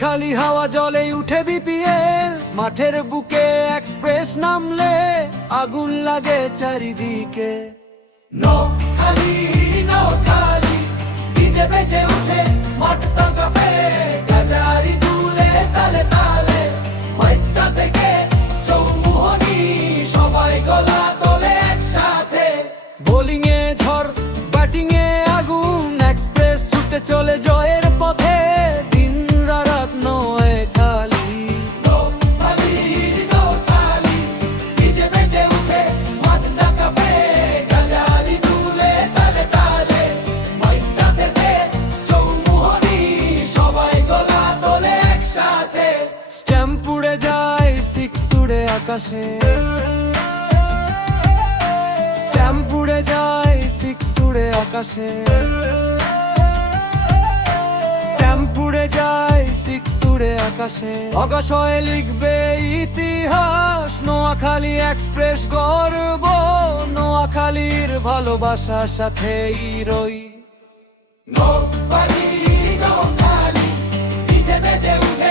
নোয়াখালী হাওয়া জলে উঠে বিপিএল, মাঠের বুকে এক্সপ্রেস নামলে আগুন লাগে চারিদিকে। নোয়াখালী নোয়াখালী ডিজে বেজে উঠে মাঠ কাঁপে, গাজারি দুলে তালে তালে, মাইস্তা থেকে চৌমুহনী সবাই গলা তোলে একসাথে। বোলিং এ ঝড়, ব্যাটিং এ আগুন, এক্সপ্রেস ছুটে চলে জয়ের পথে, দিন রাত নোয়াখালী। নোয়াখালী নোয়াখালী ডিজে বেজে উঠে মাঠ কাঁপে, গাজারি দুলে তালে তালে, মাইস্তা থেকে চৌমুহনী সবাই গলা তোলে একসাথে। স্ট্যাম্প উড়ে যায়, সিক্স উড়ে আকাশে, স্ট্যাম্প উড়ে যায়, সিক্স উড়ে আকাশে, স্ট্যাম্প উড়ে যায়, সিক্স উড়ে আকাশে। অগশয়ে লিখবে ইতিহাস, নোয়াখালী এক্সপ্রেস গর্ব, নোয়াখালীর ভালোবাসার সাথেই রই। নোয়াখালী নোয়াখালী ডিজে বেজে উঠে